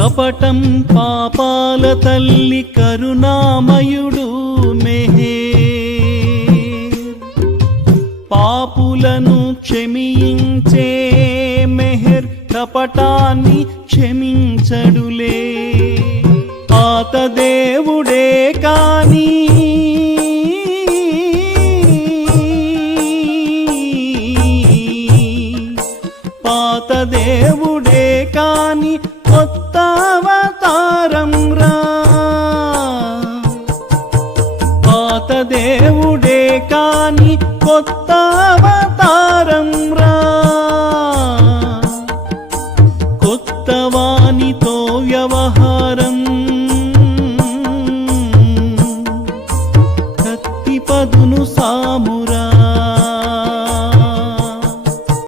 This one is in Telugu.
కపటం పాపాల తల్లి కరుణామయుడు మెహే పాపులను క్షమించే మెహర్ కపటాన్ని క్షమించడులే పాత దేవుడే కానీ పాత దేవుడే కొత్తవతారం రా. దేవుడే కాని కొత్తవతారం రా. కొత్తవానితో వ్యవహారం. కత్తి పదును